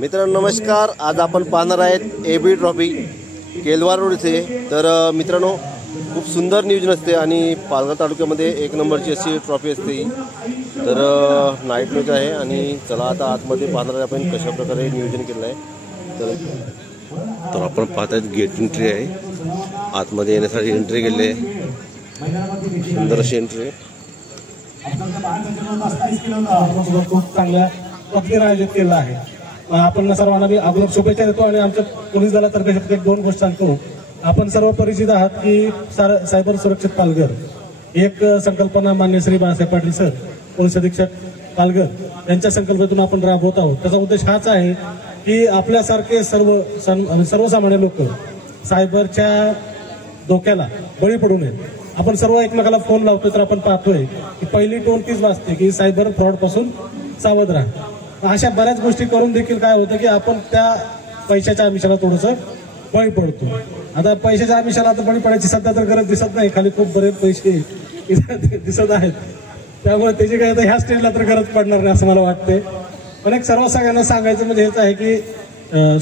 मित्रांनो नमस्कार। आज आपण पाहणार आहेत एबी ट्रॉफी केलवार रोड इथे। तर मित्रांनो खूप सुंदर नियोजन असते आणि पालघर तालुक्यामध्ये एक नंबरची अशी ट्रॉफी असते। तर नाईट मॅच आहे आणि चला आता आतमध्ये पाहणार आहे आपण कशा प्रकारे नियोजन केलं आहे। तर आपण पाहत आहेत गेट एंट्री आहे, आतमध्ये येण्यासाठी एंट्री केली आहे, सुंदर अशी एंट्री आहे। खूप चांगल्या पद्धतीने आयोजित केलं आहे। आपण सर्वांना मी अगोदर शुभेच्छा देतो आणि आमच्या पोलीस दलातर्फे एक दोन गोष्टी सांगतो। आपण सर्व परिचित आहात की सायबर सुरक्षित पालघर एक संकल्पना मान्य श्री बाळासाहेब पाटील सर पोलीस अधीक्षक पालघर यांच्या संकल्पनेतून आपण राबवत आहोत। त्याचा उद्देश हाच आहे की आपल्यासारखे सर्वसामान्य लोक सायबरच्या धोक्याला बळी पडू नयेत। आपण सर्व एकमेकाला फोन लावतोय तर आपण पाहतोय की पहिली टोन तीच वाजते की सायबर फ्रॉड पासून सावध राहा। अशा बऱ्याच गोष्टी करून देखील काय होतं की आपण त्या पैशाच्या आमिषाला थोडंसं बळी पडतो। आता पैशाच्या आमिषाला आता बळी पडायची सध्या तर गरज दिसत नाही, खाली खूप बरेच पैसे दिसत आहेत, त्यामुळे त्याची काय ह्या स्टेजला तर गरज पडणार नाही असं मला वाटते। पण एक सर्व सगळ्यांना सांगायचं म्हणजे हेच आहे की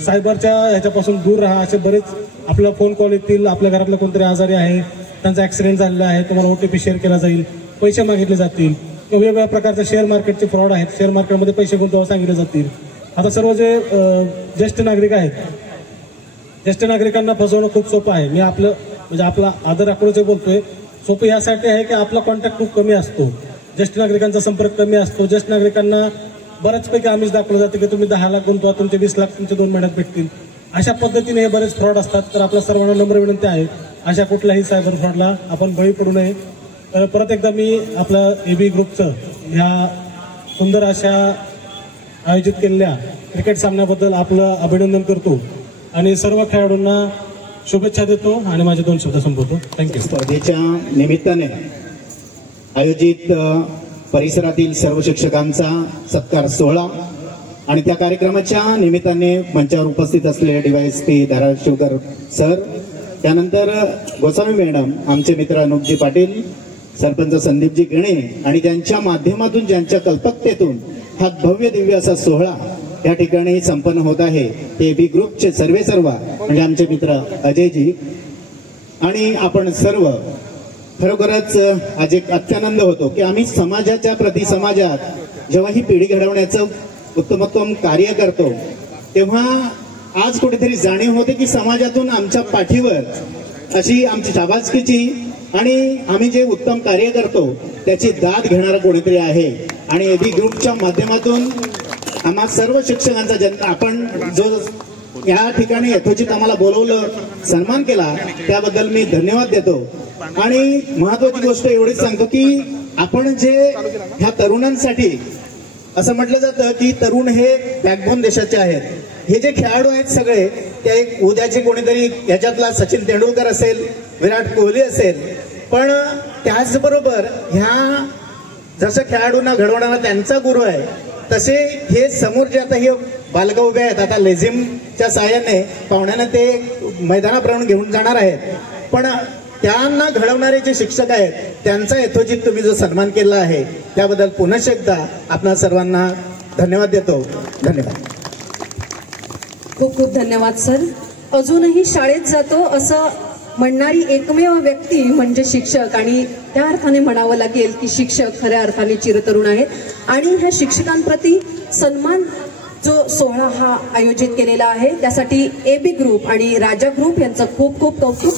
सायबरच्या ह्याच्यापासून दूर राहा। असे बरेच आपला फोन कॉल येतील, आपल्या घरातला कोणतरी आजारी आहे, त्यांचा ऍक्सिडेंट झालेला आहे, तुम्हाला OTP शेअर केला जाईल, पैसे मागितले जातील, वेगवेगळ्या प्रकारचे शेअर मार्केटचे फ्रॉड आहेत, शेअर मार्केटमध्ये पैसे गुंतवायला सांगितले जातील। आता सर्व जे ज्येष्ठ नागरिक आहेत, ज्येष्ठ नागरिकांना फसवणं खूप सोपं आहे। मी आपलं म्हणजे आपला आदर राखूनच बोलतोय। सोपं यासाठी आहे की आपला कॉन्टॅक्ट खूप कमी असतो, ज्येष्ठ नागरिकांचा संपर्क कमी असतो। ज्येष्ठ नागरिकांना बऱ्याचपैकी आमिष दाखवलं जातं की तुम्ही 10 लाख गुंतवा, तुमचे 20 लाख तुमचे 2 महिन्यात भेटतील। अशा पद्धतीने हे बरेच फ्रॉड असतात। तर आपल्या सर्वांना नम्र विनंती आहे अशा कुठल्याही सायबर फ्रॉडला आपण बळी पडू नये। तर परत एकदा मी आपलं एबी ग्रुपचं ह्या सुंदर अशा आयोजित केलेल्या क्रिकेट सामन्याबद्दल आपलं अभिनंदन करतो आणि सर्व खेळाडूंना शुभेच्छा देतो आणि माझे 2 शब्द संपवतो। थँक्यू। स्पर्धेच्या निमित्ताने आयोजित परिसरातील सर्व शिक्षकांचा सत्कार सोहळा आणि त्या कार्यक्रमाच्या निमित्ताने मंचावर उपस्थित असलेले DYSP धाराशिवकर सर, त्यानंतर गोसावी मॅडम, आमचे मित्र अनुपजी पाटील, सरपंच संदीपजी गणे आणि त्यांच्या माध्यमातून ज्यांच्या कल्पकतेतून हा भव्य दिव्य असा सोहळा या ठिकाणी संपन्न होत आहे ते एबी ग्रुपचे सर्व म्हणजे आमचे मित्र अजयजी आणि आपण सर्व खरोखरच आज एक अत्यानंद होतो की आम्ही समाजाच्या प्रति समाजात जेव्हा ही पिढी घडवण्याचं उत्तमोत्तम कार्य करतो तेव्हा आज कुठेतरी जाणीव होते की समाजातून आमच्या पाठीवर अशी आमची शाबासकीची आणि आम्ही जे उत्तम कार्य करतो त्याची दाद घेणारा कोणीतरी आहे। आणि एबी ग्रुपच्या माध्यमातून आम्हा सर्व शिक्षकांचा आपण जो या ठिकाणी यथोचित आम्हाला बोलवलं, सन्मान केला, त्याबद्दल मी धन्यवाद देतो। आणि महत्वाची गोष्ट एवढीच सांगतो की आपण जे ह्या तरुणांसाठी असं म्हटलं जातं की तरुण हे बॅकबोन देशाचे आहेत। हे जे खेळाडू आहेत सगळे ते उद्याचे कोणीतरी याच्यातला सचिन तेंडुलकर असेल, विराट कोहली असेल, पण त्याचबरोबर ह्या जसं खेळाडूंना घडवणारा त्यांचा गुरु आहे तसे हे समोर जे आता हे बालकं उभे आहेत, आता लेझिमच्या साहाय्याने पाहुण्यांना ते मैदानापर्यंत घेऊन जाणार आहेत, पण त्यांना घडवणारे जे शिक्षक आहेत त्यांचा यथोचित तुम्ही जो सन्मान केला आहे त्याबद्दल पुन्हा एकदा आपणा सर्वांना धन्यवाद देतो। धन्यवाद। खूप खूप धन्यवाद सर। अजूनही शाळेत जातो असं म्हणणारी एकमेव व्यक्ती म्हणजे शिक्षक आणि त्या अर्थाने म्हणावं लागेल की शिक्षक खऱ्या अर्थाने चिरतरुण आहेत आणि ह्या शिक्षकांप्रती सन्मान जो सोहळा हा आयोजित केलेला आहे त्यासाठी एबी ग्रुप आणि राजा ग्रुप यांचं खूप खूप कौतुक।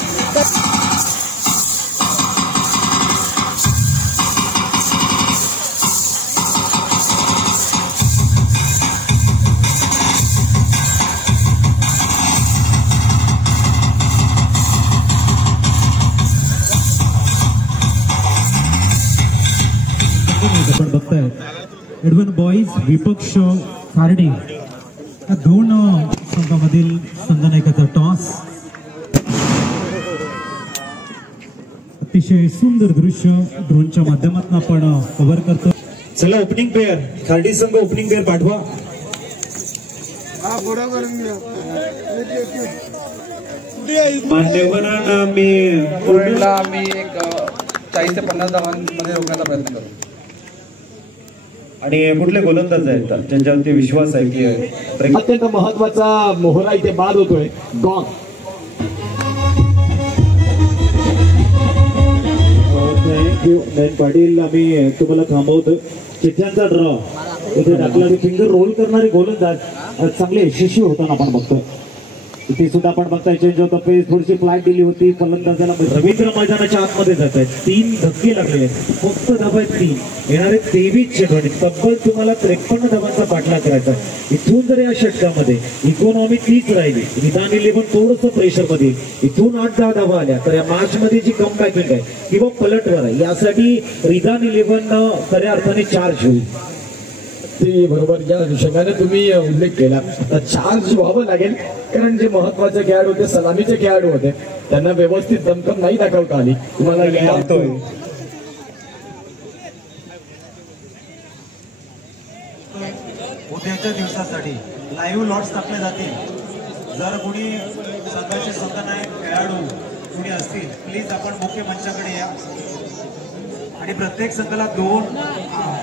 आपण बघताय एडवन बॉईज विपक्ष खार्डी या 2 संघामधील संघनायकाचा टॉस। अतिशय सुंदर दृश्य ड्रोनच्या माध्यमातून आपण कव्हर करतो। चला ओपनिंग पेअर खार्डी संघ ओपनिंग पेअर पाठवा। मान्यवरांना मी एक 40 ते 50 धावांमध्ये रोखण्याचा प्रयत्न करू। आणि कुठले गोलंदाज आहेत ज्यांच्यावरती विश्वास आहे की अत्यंत महत्वाचा मोहरा इथे बाद होतोय गॉन. थँक्यू नयन पाटील. आम्ही तुम्हाला थांबवतो. चिठ्ठ्यांचा ड्रॉ इथे टाकला. फिंगर रोल करणारे गोलंदाज चांगले यशस्वी होताना आपण बघतोय. इथे सुद्धा आपण बघताय चेंज ऑफ पेस थोडीशी फ्लाईट दिली होती फलंदाजाला. रवींद्र मैदानाच्या आतमध्ये जात आहेत. 3 धक्के लागले फक्त धाबा आहेत 3. येणारे 23 चेंडू. तब्बल तुम्हाला 53 धाबांचा पाठलाग करायचा. इथून जर या षटकामध्ये इकॉनॉमी तीच राहिली, विधान 11 थोडंसं प्रेशर मध्ये इथून 8-10 धाबा आल्या तर या मॅच मध्ये जी कमबॅकिंग आहे किंवा पलटवार आहे यासाठी रिदान 11 खऱ्या अर्थाने चार्ज होईल. ते बरोबर ज्या विषयाने तुम्ही उल्लेख केला चार्ज व्हावं लागेल, कारण जे महत्वाचे खेळाडू होते सलामीचे खेळाडू होते त्यांना व्यवस्थित दमखम नाही दाखवता आली. तुम्हाला यातोय उद्याच्या दिवसासाठी लाईव्ह लॉट्स टाकले जातील. जर कोणी संघाचे संघनायक खेळाडू कोणी असतील प्लीज आपण मुख्य मंचाकडे या. आणि प्रत्येक संघाला 2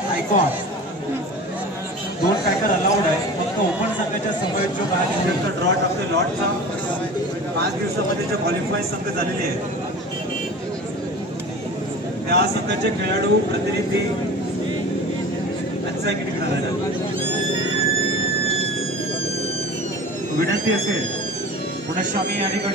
आयकॉन 2 पॅकर अलाउड आहे. फक्त ओपन संघाच्या समोर जो मॅच ड्रॉ टाकते लॉटचा 5 दिवसामध्ये जे क्वालिफाय संघ झालेले आहेत त्या संघाचे खेळाडू प्रतिनिधी विनंती असेल पुनश्च आम्ही या ठिकाणी